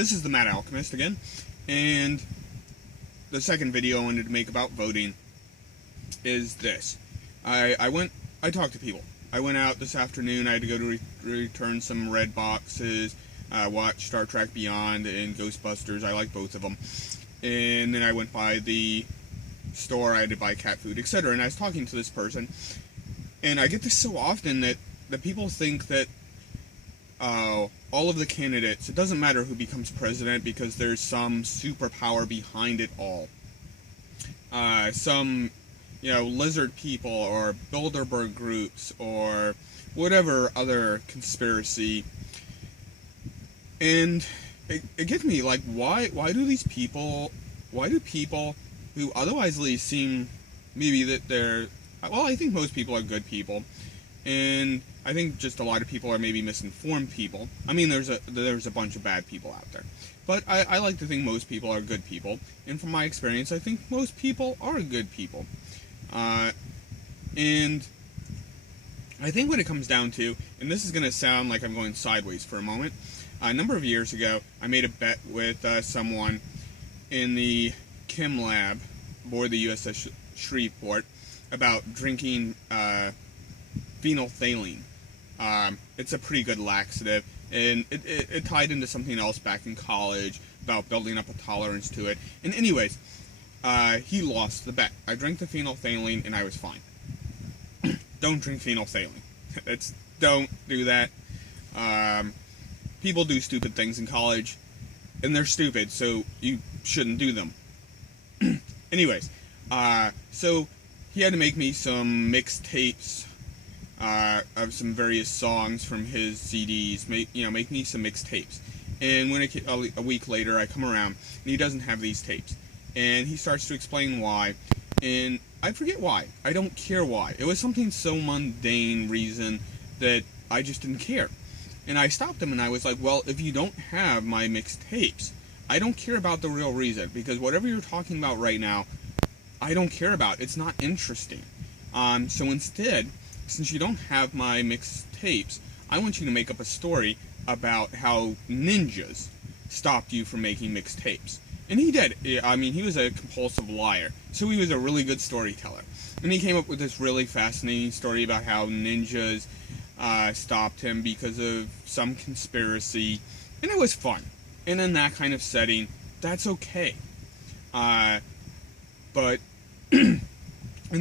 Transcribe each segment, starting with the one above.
This is the Mad Alchemist again, and the second video I wanted to make about voting is this. I talked to people. I went out this afternoon. I had to go to return some red boxes, watch Star Trek Beyond and Ghostbusters. I like both of them. And then I went by the store. I had to buy cat food, etc. And I was talking to this person, and I get this so often that people think that all of the candidates, it doesn't matter who becomes president because there's some superpower behind it all. Some, lizard people or Builderburg groups or whatever other conspiracy. And it gets me, like, why do people who otherwise seem maybe that they're, well, I think most people are good people, and I think just a lot of people are maybe misinformed people. I mean, there's a bunch of bad people out there, but I like to think most people are good people, and from my experience, I think most people are good people. And I think what it comes down to, and this is going to sound like I'm going sideways for a moment, a number of years ago, I made a bet with someone in the chem lab aboard the USS Shreveport about drinking phenolphthalein. It's a pretty good laxative, and it tied into something else back in college about building up a tolerance to it. And anyways, he lost the bet. I drank the phenolphthalein, and I was fine. Don't drink phenolphthalein. Don't do that. People do stupid things in college, and they're stupid, so you shouldn't do them. Anyways, so he had to make me some mixed tapes of some various songs from his CDs. Make me some mixed tapes. And when a week later, I come around, and he doesn't have these tapes. And he starts to explain why, and I forget why. I don't care why. It was something so mundane reason that I just didn't care. And I stopped him, and I was like, well, if you don't have my mixed tapes, I don't care about the real reason, because whatever you're talking about right now, I don't care about. It's not interesting. So instead, since you don't have my mixed tapes, I want you to make up a story about how ninjas stopped you from making mixed tapes. And he did. I mean, he was a compulsive liar, so he was a really good storyteller. And he came up with this really fascinating story about how ninjas stopped him because of some conspiracy, and it was fun. And in that kind of setting, that's okay. But in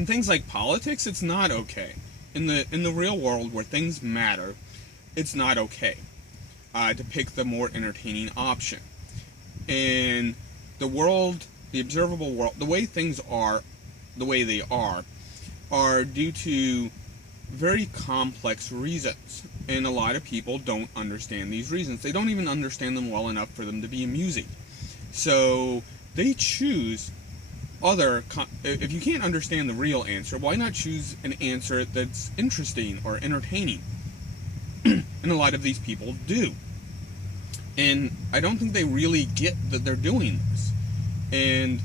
things like politics, it's not okay. In the real world where things matter, it's not okay to pick the more entertaining option. And the world, the observable world, the way things are, the way they are due to very complex reasons. And a lot of people don't understand these reasons. They don't even understand them well enough for them to be amusing. So they choose if you can't understand the real answer, why not choose an answer that's interesting or entertaining? And a lot of these people do. And I don't think they really get that they're doing this. And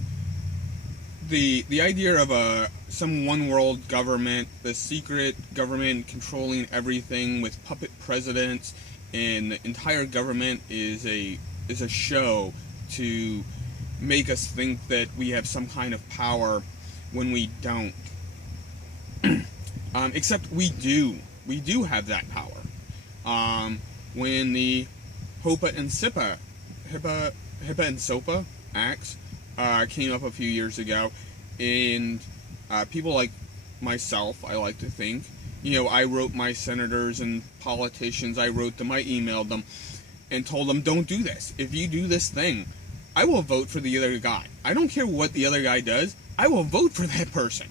the idea of some one world government, the secret government controlling everything with puppet presidents, and the entire government is a show to make us think that we have some kind of power when we don't. Except we do. We do have that power. When the HIPAA and SOPA acts came up a few years ago, and people like myself, I like to think, I wrote my senators and politicians, I emailed them, and told them, don't do this. If you do this thing, I will vote for the other guy. I don't care what the other guy does, I will vote for that person.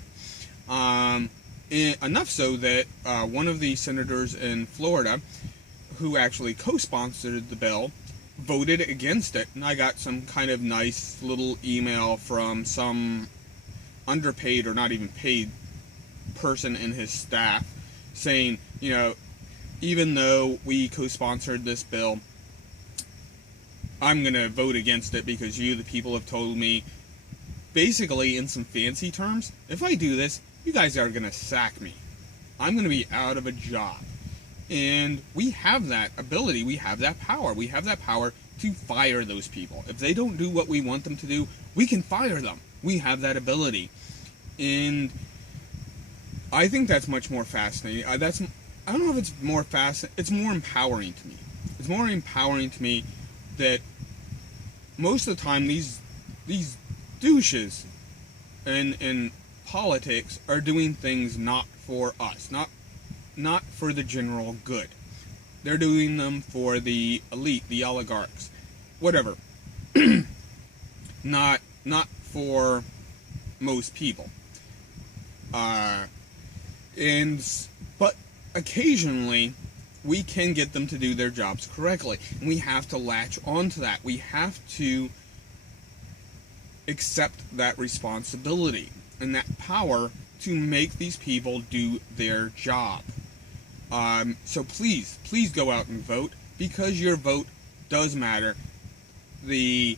Enough so that one of the senators in Florida, who actually co-sponsored the bill, voted against it, and I got some kind of nice little email from some underpaid or not even paid person in his staff saying, even though we co-sponsored this bill, I'm going to vote against it because you, the people, have told me, basically in some fancy terms, if I do this, you guys are going to sack me. I'm going to be out of a job. And we have that ability, we have that power. We have that power to fire those people. If they don't do what we want them to do, we can fire them. We have that ability. And I think that's much more fascinating. I don't know if it's more fascinating. It's more empowering to me. It's more empowering to me that most of the time these douches in politics are doing things not for us, not for the general good. They're doing them for the elite, the oligarchs, whatever. not for most people. But occasionally we can get them to do their jobs correctly, and we have to latch onto that. We have to accept that responsibility and that power to make these people do their job. So please go out and vote, because your vote does matter. The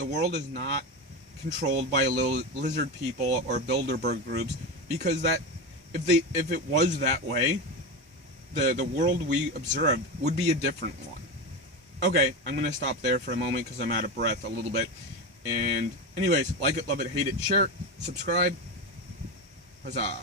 world is not controlled by little lizard people or Builderburg groups, because if it was that way, the world we observed would be a different one. Okay, I'm going to stop there for a moment because I'm out of breath a little bit. And anyways, like it, love it, hate it, share it, subscribe. Huzzah.